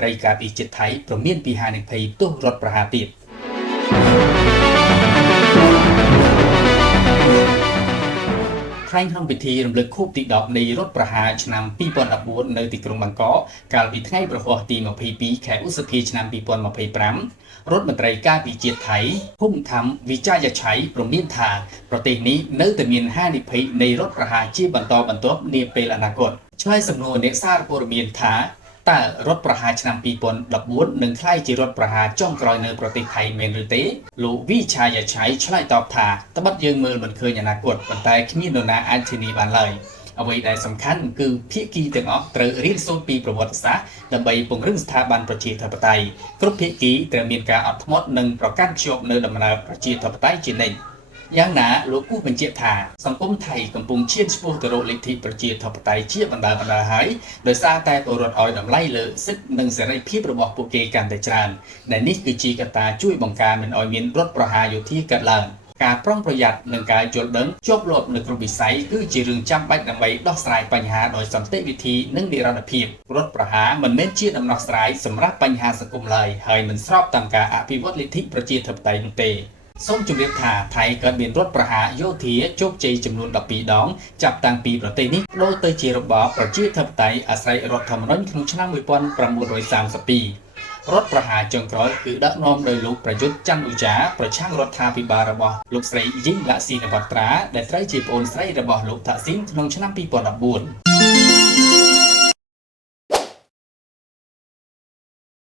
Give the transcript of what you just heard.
ត្រីការពីជាតិថៃប្រមានពីហានិភ័យទោសរដ្ឋប្រហារទៀតថ្លែងក្នុងពិធីរំលឹកខួបទី10នៃរដ្ឋប្រហារឆ្នាំ2014នៅទីក្រុងបាងកកកាលពីថ្ងៃប្រហ័សទី22ខែឧសភាឆ្នាំ2025រដ្ឋមន្ត្រីការពារជាតិថៃភូមិធម្មវិចាយឆៃព្រមានថាប្រទេសនេះនៅតែមានហានិភ័យនៃរដ្ឋប្រហារជាបន្តបន្ទាប់នាពេលអនាគតឆ្លើយសំណួរអ្នកសារព័ត៌មានថាតើរដ្ឋប្រហារឆ្នាំ2014នឹងក្លាយជារដ្ឋប្រហារចុងក្រោយនៅប្រទេសថៃមែនឬទេលោកវិចាយឆៃឆ្លើយតបថាត្បិតយើងមើលមិនឃើញអនាគតប៉ុន្តែគ្មាននរណាអាចធានាបានឡើយអ្វីដែលសំខាន់គឺភាគីទាំងអស់ត្រូវរៀនសូត្រពីប្រវត្តិសាស្ត្រដើម្បីពង្រឹងស្ថាប័នប្រជាធិបតេយ្យគ្រប់ភាគីត្រូវមានការអត់ធ្មត់និងប្រកាន់ខ្ជាប់នូវដំណើរប្រជាធិបតេយ្យជានិច្ចយ៉ាងណាលោកគូបញ្ជាក់ថាសង្គមថៃកំពុងឈានឆ្ពោះទៅរកលទ្ធិប្រជាធិបតេយ្យជាបណ្ដើរហើយដោយសារតែពលរដ្ឋឲ្យតម្លៃលើសិទ្ធិនិងសេរីភាពរបស់ពួកគេកាន់តែច្រើនដែលនេះគឺជាកត្តាជួយបង្ការមិនឲ្យមានរដ្ឋប្រហារយោធាកើតឡើងការប្រុងប្រយ័ត្ននិងការយល់ដឹងជាប់លាប់នៅគ្រប់វិស័យគឺជារឿងចាំបាច់ដើម្បីដោះស្រាយបញ្ហាដោយសន្តិវិធីនិងនិរន្តរភាពរដ្ឋប្រហារមិនមែនជាដំណោះស្រាយសម្រាប់បញ្ហាសង្គមឡើយហើយមិនស្របតាមការអភិវឌ្ឍលទ្ធិប្រជាធិបតេយ្យនោះទេសូមជម្រាបថាថៃក៏មានរដ្ឋប្រហារយោធាជោគជ័យចំនួន12ដងចាប់តាំងពីប្រទេសនេះប្តូរទៅជារបបប្រជាធិបតេយ្យអាស្រ័យរដ្ឋធម្មនុញ្ញក្នុងឆ្នាំ1932រដ្ឋប្រហារចុងក្រោយគឺដឹកនាំដោយលោកប្រយុទ្ធច័ន្ទឧចាប្រឆាំងរដ្ឋាភិបាលរបស់លោកស្រីយីងឡាក់ស៊ីនវត្ត្រាដែលត្រូវជាប្អូនស្រីរបស់លោកថាក់ស៊ីនក្នុងឆ្នាំ2014